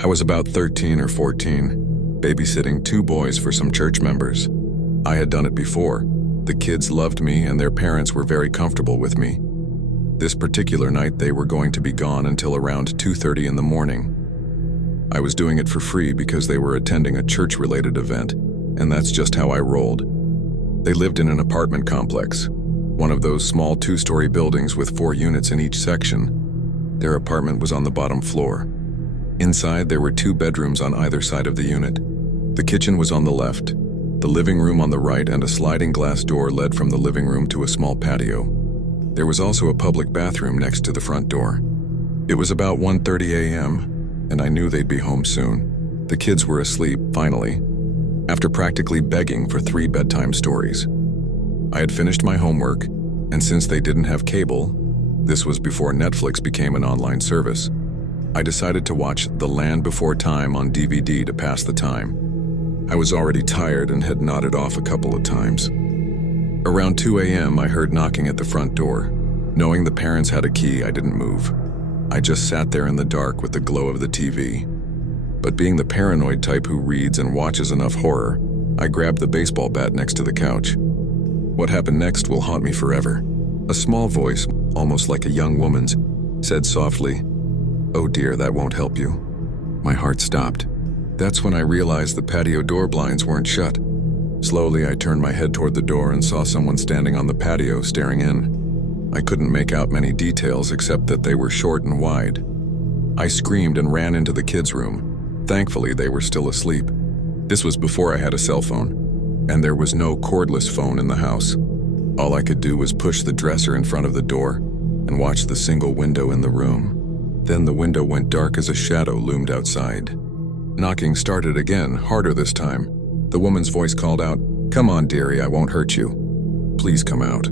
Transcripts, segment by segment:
I was about 13 or 14, babysitting 2 boys for some church members. I had done it before. The kids loved me and their parents were very comfortable with me. This particular night they were going to be gone until around 2:30 in the morning. I was doing it for free because they were attending a church-related event, and that's just how I rolled. They lived in an apartment complex, one of those small 2-story buildings with 4 units in each section. Their apartment was on the bottom floor. Inside, there were 2 bedrooms on either side of the unit. The kitchen was on the left, the living room on the right, and a sliding glass door led from the living room to a small patio. There was also a public bathroom next to the front door. It was about 1:30 a.m., and I knew they'd be home soon. The kids were asleep, finally, after practically begging for 3 bedtime stories. I had finished my homework, and since they didn't have cable, this was before Netflix became an online service, I decided to watch The Land Before Time on DVD to pass the time. I was already tired and had nodded off a couple of times. Around 2 a.m., I heard knocking at the front door. Knowing the parents had a key, I didn't move. I just sat there in the dark with the glow of the TV. But being the paranoid type who reads and watches enough horror, I grabbed the baseball bat next to the couch. What happened next will haunt me forever. A small voice, almost like a young woman's, said softly, "Oh dear, that won't help you." My heart stopped. That's when I realized the patio door blinds weren't shut. Slowly, I turned my head toward the door and saw someone standing on the patio staring in. I couldn't make out many details except that they were short and wide. I screamed and ran into the kids' room. Thankfully, they were still asleep. This was before I had a cell phone, and there was no cordless phone in the house. All I could do was push the dresser in front of the door and watch the single window in the room. Then the window went dark as a shadow loomed outside. Knocking started again, harder this time. The woman's voice called out, "Come on, dearie, I won't hurt you. Please come out."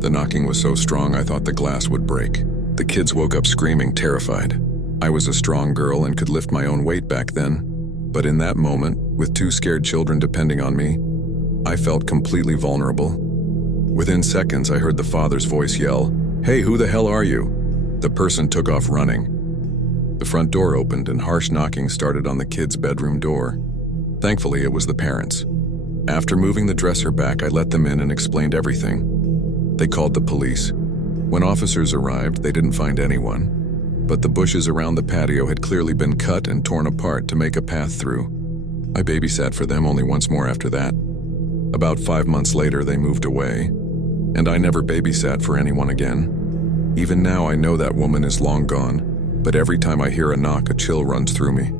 The knocking was so strong I thought the glass would break. The kids woke up screaming, terrified. I was a strong girl and could lift my own weight back then, but in that moment, with 2 scared children depending on me, I felt completely vulnerable. Within seconds, I heard the father's voice yell, "Hey, who the hell are you?" The person took off running. The front door opened and harsh knocking started on the kids' bedroom door. Thankfully, it was the parents. After moving the dresser back, I let them in and explained everything. They called the police. When officers arrived, they didn't find anyone, but the bushes around the patio had clearly been cut and torn apart to make a path through. I babysat for them only once more after that. About 5 months later, they moved away, and I never babysat for anyone again. Even now, I know that woman is long gone, but every time I hear a knock, a chill runs through me.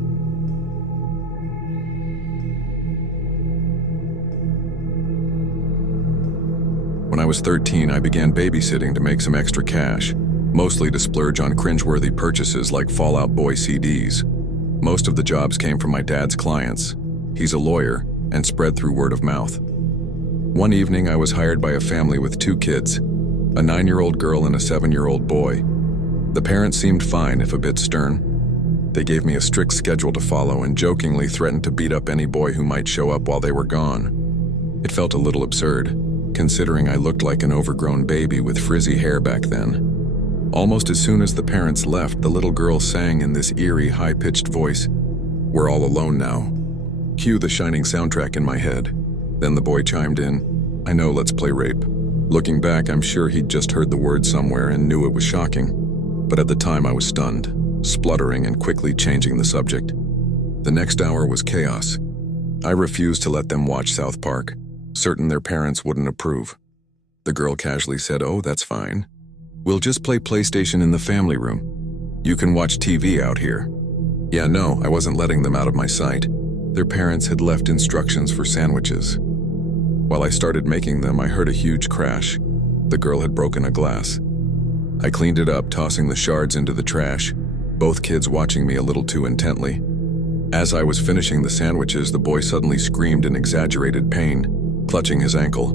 When I was 13, I began babysitting to make some extra cash, mostly to splurge on cringeworthy purchases like Fall Out Boy CDs. Most of the jobs came from my dad's clients. He's a lawyer, and spread through word of mouth. One evening, I was hired by a family with 2 kids, a 9-year-old girl and a 7-year-old boy. The parents seemed fine, if a bit stern. They gave me a strict schedule to follow and jokingly threatened to beat up any boy who might show up while they were gone. It felt a little absurd, considering I looked like an overgrown baby with frizzy hair back then. Almost as soon as the parents left, the little girl sang in this eerie, high-pitched voice, "We're all alone now." Cue the Shining soundtrack in my head. Then the boy chimed in, "I know, let's play rape." Looking back, I'm sure he'd just heard the word somewhere and knew it was shocking. But at the time I was stunned, spluttering and quickly changing the subject. The next hour was chaos. I refused to let them watch South Park, certain their parents wouldn't approve. The girl casually said, "Oh, that's fine. We'll just play PlayStation in the family room. You can watch TV out here." Yeah, no, I wasn't letting them out of my sight. Their parents had left instructions for sandwiches. While I started making them, I heard a huge crash. The girl had broken a glass. I cleaned it up, tossing the shards into the trash, both kids watching me a little too intently. As I was finishing the sandwiches, the boy suddenly screamed in exaggerated pain, clutching his ankle.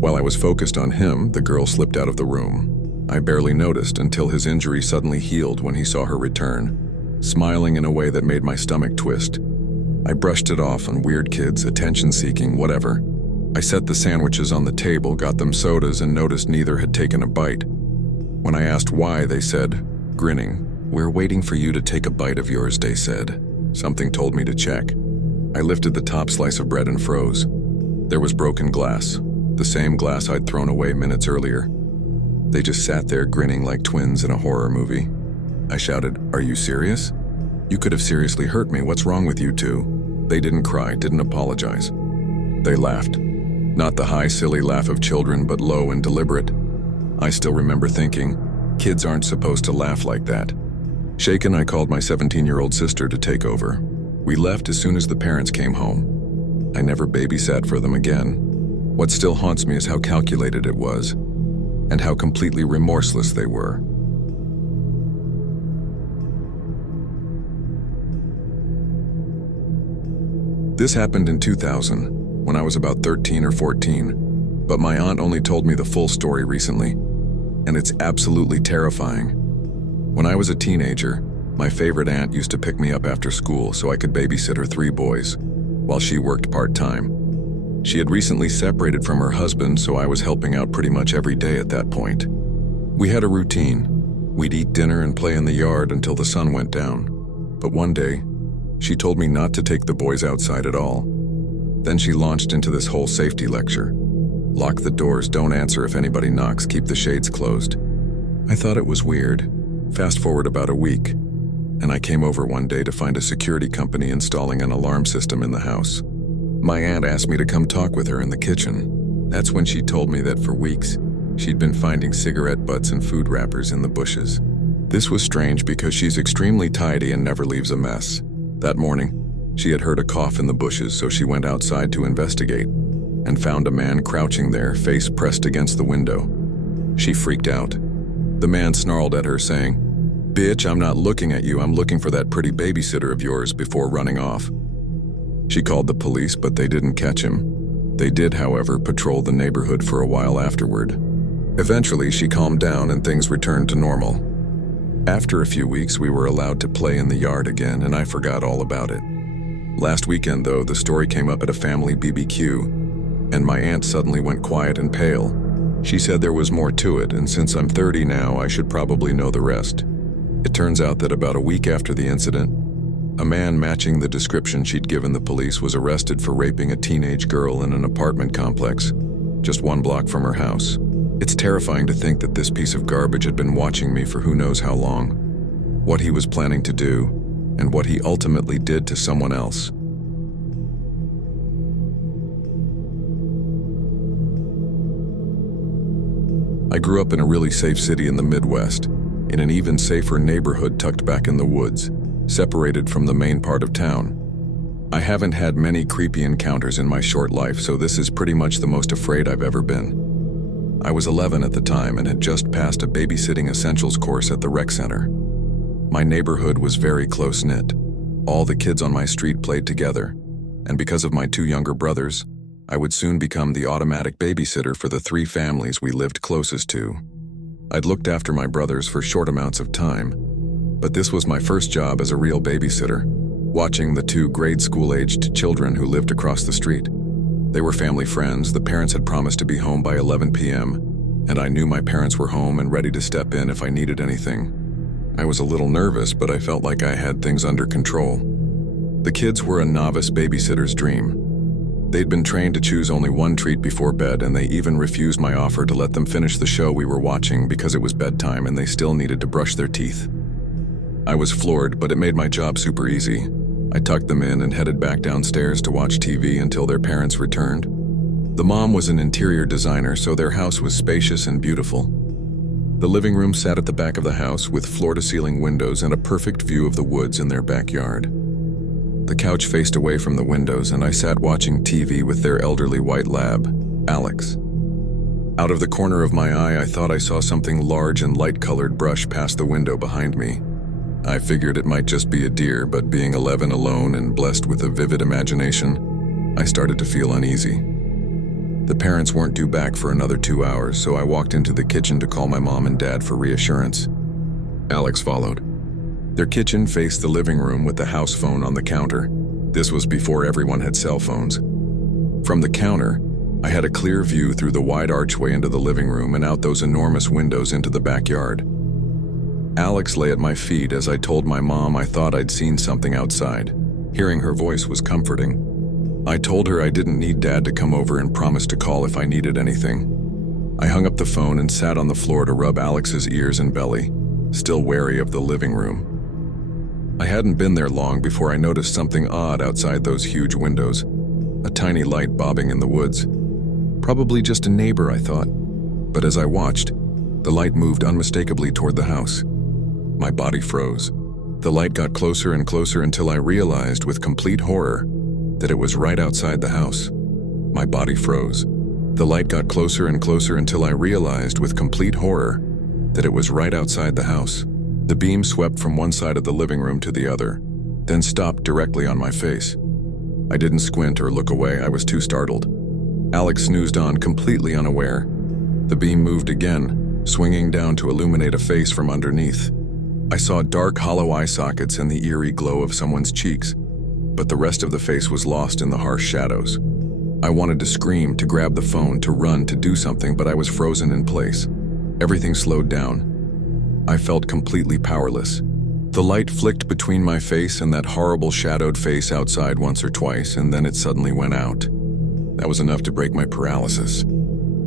While I was focused on him, the girl slipped out of the room. I barely noticed until his injury suddenly healed when he saw her return, smiling in a way that made my stomach twist. I brushed it off on weird kids, attention-seeking, whatever. I set the sandwiches on the table, got them sodas, and noticed neither had taken a bite. When I asked why, they said, grinning, "We're waiting for you to take a bite of yours," they said. Something told me to check. I lifted the top slice of bread and froze. There was broken glass, the same glass I'd thrown away minutes earlier. They just sat there grinning like twins in a horror movie. I shouted, "Are you serious? You could have seriously hurt me. What's wrong with you two?" They didn't cry, didn't apologize. They laughed. Not the high, silly laugh of children, but low and deliberate. I still remember thinking, kids aren't supposed to laugh like that. Shaken, I called my 17-year-old sister to take over. We left as soon as the parents came home. I never babysat for them again. What still haunts me is how calculated it was, and how completely remorseless they were. This happened in 2000, when I was about 13 or 14, but my aunt only told me the full story recently, and it's absolutely terrifying. When I was a teenager, my favorite aunt used to pick me up after school so I could babysit her 3 boys, while she worked part-time. She had recently separated from her husband, so I was helping out pretty much every day at that point. We had a routine. We'd eat dinner and play in the yard until the sun went down. But one day, she told me not to take the boys outside at all. Then she launched into this whole safety lecture. Lock the doors, don't answer if anybody knocks, keep the shades closed. I thought it was weird. Fast forward about a week, and I came over one day to find a security company installing an alarm system in the house. My aunt asked me to come talk with her in the kitchen. That's when she told me that for weeks, she'd been finding cigarette butts and food wrappers in the bushes. This was strange because she's extremely tidy and never leaves a mess. That morning, she had heard a cough in the bushes, so she went outside to investigate and found a man crouching there, face pressed against the window. She freaked out. The man snarled at her, saying, "Bitch, I'm not looking at you, I'm looking for that pretty babysitter of yours," before running off. She called the police, but they didn't catch him. They did, however, patrol the neighborhood for a while afterward. Eventually, she calmed down and things returned to normal. After a few weeks, we were allowed to play in the yard again, and I forgot all about it. Last weekend, though, the story came up at a family BBQ, and my aunt suddenly went quiet and pale. She said there was more to it, and since I'm 30 now, I should probably know the rest. It turns out that about a week after the incident, a man matching the description she'd given the police was arrested for raping a teenage girl in an apartment complex, just 1 block from her house. It's terrifying to think that this piece of garbage had been watching me for who knows how long, what he was planning to do, and what he ultimately did to someone else. I grew up in a really safe city in the Midwest, in an even safer neighborhood tucked back in the woods, separated from the main part of town. I haven't had many creepy encounters in my short life, so this is pretty much the most afraid I've ever been. I was 11 at the time and had just passed a babysitting essentials course at the rec center. My neighborhood was very close-knit. All the kids on my street played together, and because of my 2 younger brothers, I would soon become the automatic babysitter for the 3 families we lived closest to. I'd looked after my brothers for short amounts of time, but this was my first job as a real babysitter, watching the 2 grade school-aged children who lived across the street. They were family friends. The parents had promised to be home by 11 p.m., and I knew my parents were home and ready to step in if I needed anything. I was a little nervous, but I felt like I had things under control. The kids were a novice babysitter's dream. They'd been trained to choose only 1 treat before bed, and they even refused my offer to let them finish the show we were watching because it was bedtime and they still needed to brush their teeth. I was floored, but it made my job super easy. I tucked them in and headed back downstairs to watch TV until their parents returned. The mom was an interior designer, so their house was spacious and beautiful. The living room sat at the back of the house with floor-to-ceiling windows and a perfect view of the woods in their backyard. The couch faced away from the windows, and I sat watching TV with their elderly white lab, Alex. Out of the corner of my eye, I thought I saw something large and light-colored brush past the window behind me. I figured it might just be a deer, but being 11 alone and blessed with a vivid imagination, I started to feel uneasy. The parents weren't due back for another 2 hours, so I walked into the kitchen to call my mom and dad for reassurance. Alex followed. Their kitchen faced the living room with the house phone on the counter. This was before everyone had cell phones. From the counter, I had a clear view through the wide archway into the living room and out those enormous windows into the backyard. Alex lay at my feet as I told my mom I thought I'd seen something outside. Hearing her voice was comforting. I told her I didn't need Dad to come over and promised to call if I needed anything. I hung up the phone and sat on the floor to rub Alex's ears and belly, still wary of the living room. I hadn't been there long before I noticed something odd outside those huge windows, a tiny light bobbing in the woods. Probably just a neighbor, I thought. But as I watched, the light moved unmistakably toward the house. My body froze. The light got closer and closer until I realized with complete horror that it was right outside the house. My body froze. The light got closer and closer until I realized with complete horror that it was right outside the house. The beam swept from one side of the living room to the other, then stopped directly on my face. I didn't squint or look away, I was too startled. Alex snoozed on, completely unaware. The beam moved again, swinging down to illuminate a face from underneath. I saw dark, hollow eye sockets and the eerie glow of someone's cheeks, but the rest of the face was lost in the harsh shadows. I wanted to scream, to grab the phone, to run, to do something, but I was frozen in place. Everything slowed down. I felt completely powerless. The light flicked between my face and that horrible shadowed face outside once or twice, and then it suddenly went out. That was enough to break my paralysis.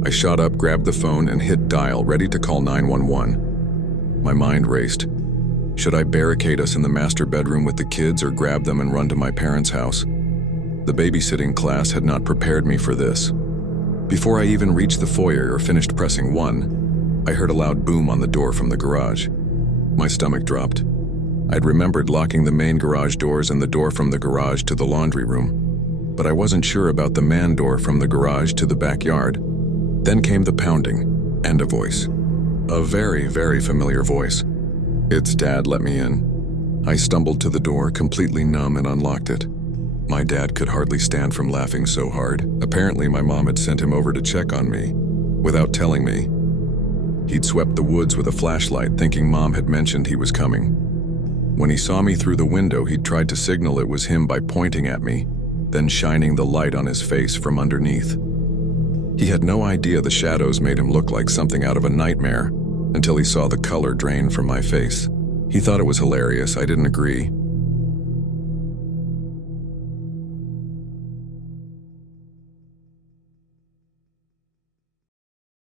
I shot up, grabbed the phone, and hit dial, ready to call 911. My mind raced. Should I barricade us in the master bedroom with the kids or grab them and run to my parents' house? The babysitting class had not prepared me for this. Before I even reached the foyer or finished pressing 1, I heard a loud boom on the door from the garage. My stomach dropped. I'd remembered locking the main garage doors and the door from the garage to the laundry room, but I wasn't sure about the man door from the garage to the backyard. Then came the pounding, and a voice. A very, very familiar voice. "It's Dad, let me in." I stumbled to the door, completely numb, and unlocked it. My dad could hardly stand from laughing so hard. Apparently my mom had sent him over to check on me, without telling me. He'd swept the woods with a flashlight, thinking Mom had mentioned he was coming. When he saw me through the window, he'd tried to signal it was him by pointing at me, then shining the light on his face from underneath. He had no idea the shadows made him look like something out of a nightmare, until he saw the color drain from my face. He thought it was hilarious. I didn't agree.